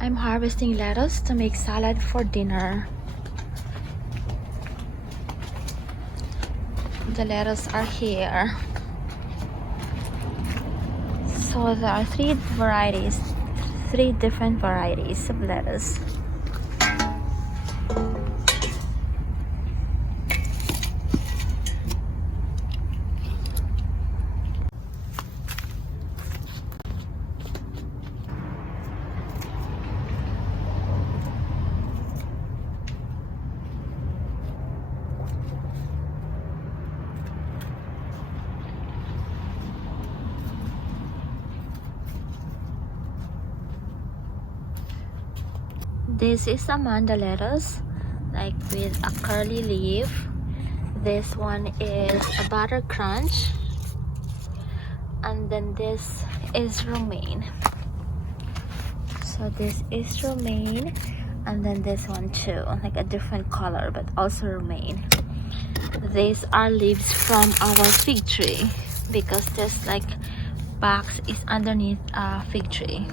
I'm harvesting lettuce to make salad for dinner. The lettuce are here. So there are three different varieties of lettuce. This is Amanda lettuce, like with a curly leaf. This one is a butter crunch, and then this is romaine. So this is romaine, and then this one too, like a different color but also romaine. These are leaves from our fig tree because this like box is underneath a fig tree.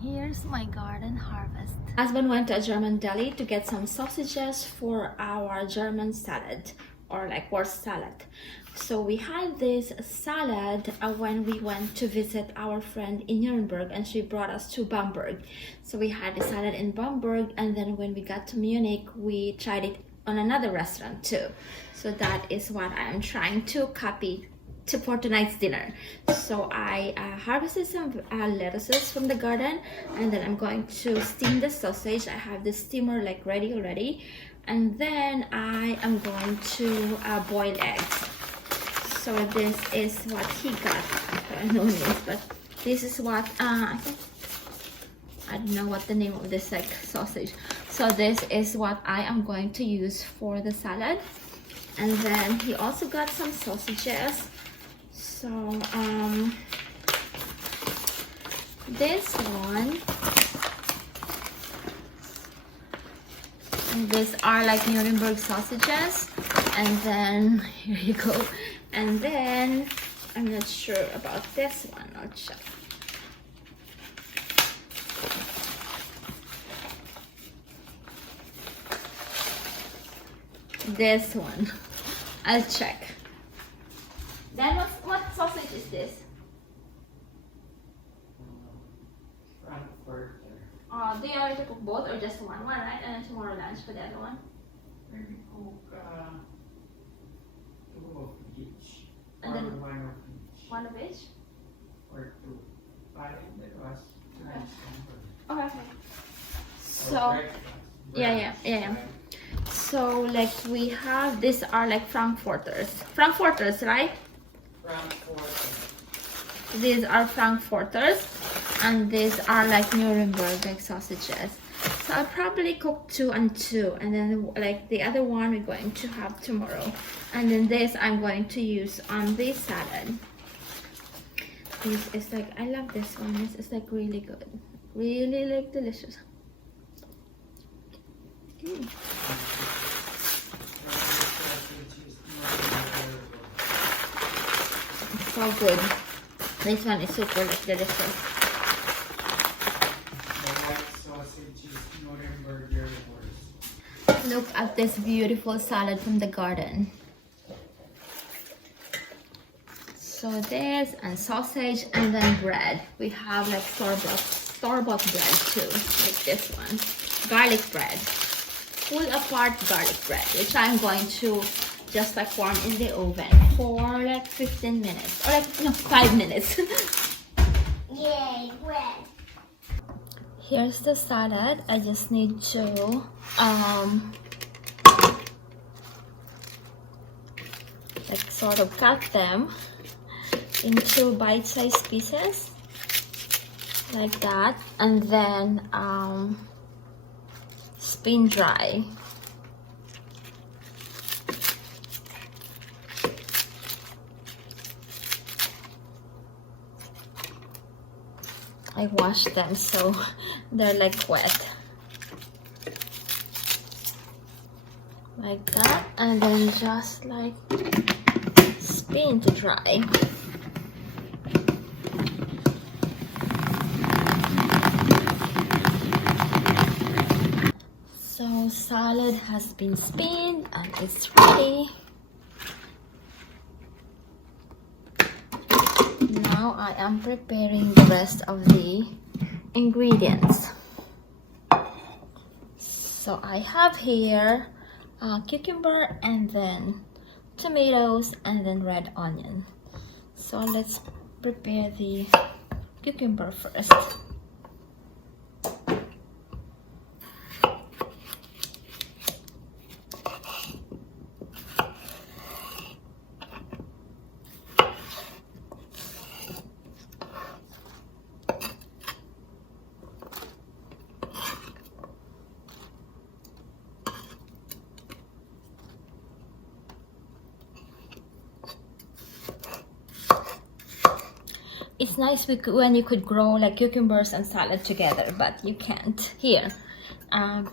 Here's my garden harvest. Husband went to a German deli to get some sausages for our German salad, or like wurstsalat. So we had this salad when we went to visit our friend in Nürnberg, and she brought us to Bamberg. So we had the salad in Bamberg, and then when we got to Munich, we tried it on another restaurant too. So that is what I'm trying to copy for tonight's dinner. So I harvested some lettuces from the garden, and then I'm going to steam the sausage. I have the steamer like ready already, and then I am going to boil eggs. So this is what he got. I don't know this, but this is what I don't know what the name of this like sausage. So this is what I am going to use for the salad. And then he also got some sausages. So this one, and these are like Nuremberg sausages, and then here you go. And then I'm not sure about this one, I'll check. This one, I'll check. Then what sausage is this? Frankfurter. Do you already cook both or just one? One, right? And then tomorrow lunch for the other one? Maybe cook two of each. And then one of each. one of each? Or two. That was nice. Okay. So yeah. So like we have, these are like Frankfurters, right? These are Frankfurters, and these are like Nuremberg like sausages. So I'll probably cook 2 and 2, and then like the other one we're going to have tomorrow, and then this I'm going to use on this salad. This is like, I love this one. This is like really good, really like delicious. So good. This one is super like delicious. The white sausage is Nürnberger wurst. Look at this beautiful salad from the garden. So this and sausage, and then bread. We have like store-bought bread too, like this one. Garlic bread. Pull apart garlic bread, which I'm going to just like warm in the oven for like 15 minutes, or like, no, 5 minutes. Yay, bread. Here's the salad. I just need to like sort of cut them into bite-sized pieces like that, and then spin dry. I washed them so they're like wet. Like that, and then just like spin to dry. So salad has been spinned and it's ready. Now I am preparing the rest of the ingredients. So I have here cucumber and then tomatoes and then red onion. So let's prepare the cucumber first. It's nice when you could grow like cucumbers and salad together, but you can't here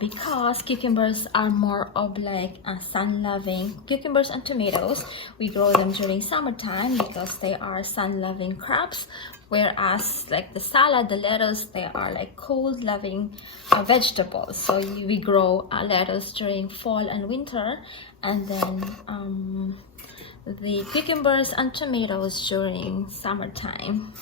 because cucumbers are more of like sun-loving. Cucumbers and tomatoes, we grow them during summertime because they are sun-loving crops, whereas like the salad, the lettuce, they are like cold-loving vegetables. So we grow lettuce during fall and winter, and then the cucumbers and tomatoes during summertime.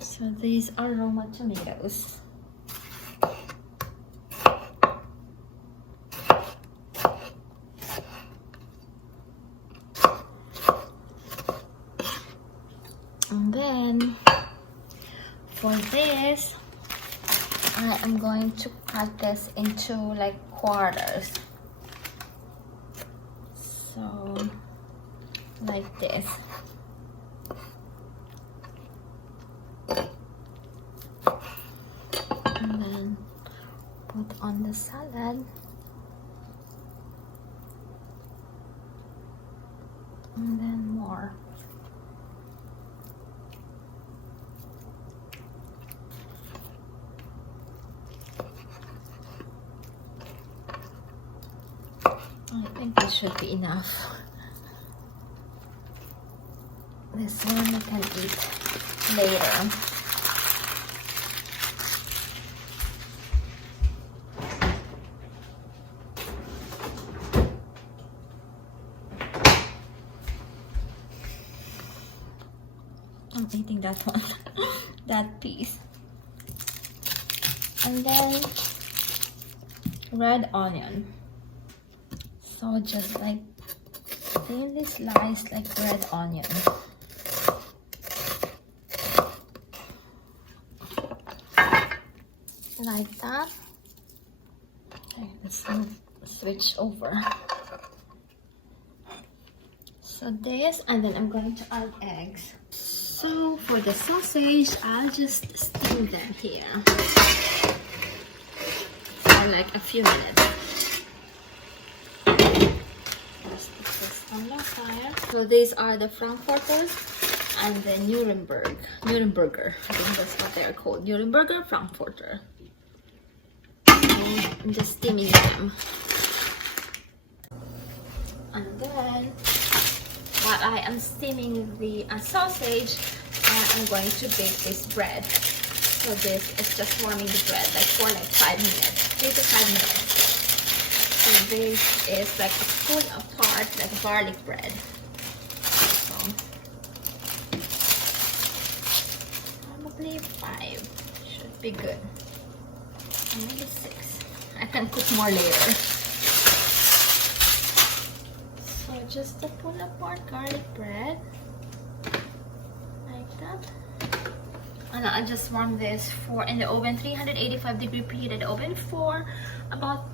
So these are Roma tomatoes. And then for this, I am going to cut this into like quarters. So like this. And then put on the salad. And then more. I think this should be enough. This one I can eat later. I'm eating that one, that piece. And then red onion. So just like thinly sliced like red onion. Like that. Okay, let's switch over. So this, and then I'm going to add eggs. So for the sausage, I'll just steam them here for like a few minutes. Just put this on the fire. So these are the Frankfurters and the Nürnberger. I think that's what they are called. Nürnberger, Frankfurter. I'm just steaming them. And then while I am steaming the sausage, I'm going to bake this bread. So this is just warming the bread like for like 5 minutes, 3 to 5 minutes. So this is like a full apart like garlic bread. So probably 5 should be good. Maybe 6. I can cook more later. So just a pull apart garlic bread like that. And I'll just warm this for in the oven, 385-degree preheated oven for about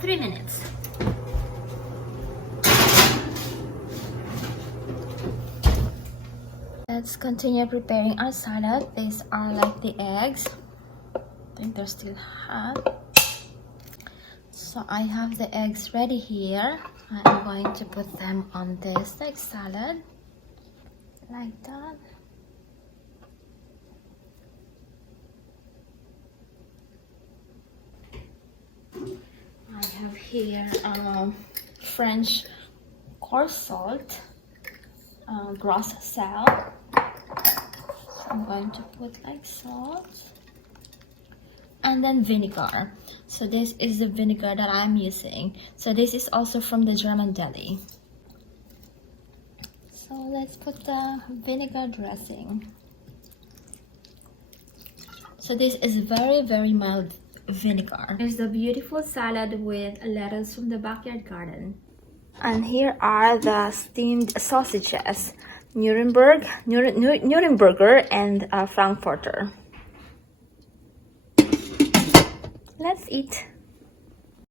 3 minutes. Let's continue preparing our salad. These are like the eggs. I think they're still hot. So I have the eggs ready here. I'm going to put them on this like salad, like that. I have here French coarse salt, gross salt. I'm going to put like salt and then vinegar. So this is the vinegar that I'm using. So this is also from the German deli. So let's put the vinegar dressing. So this is very mild vinegar. Here's the beautiful salad with lettuce from the backyard garden. And here are the steamed sausages, Nürnberger and Frankfurter. Let's eat.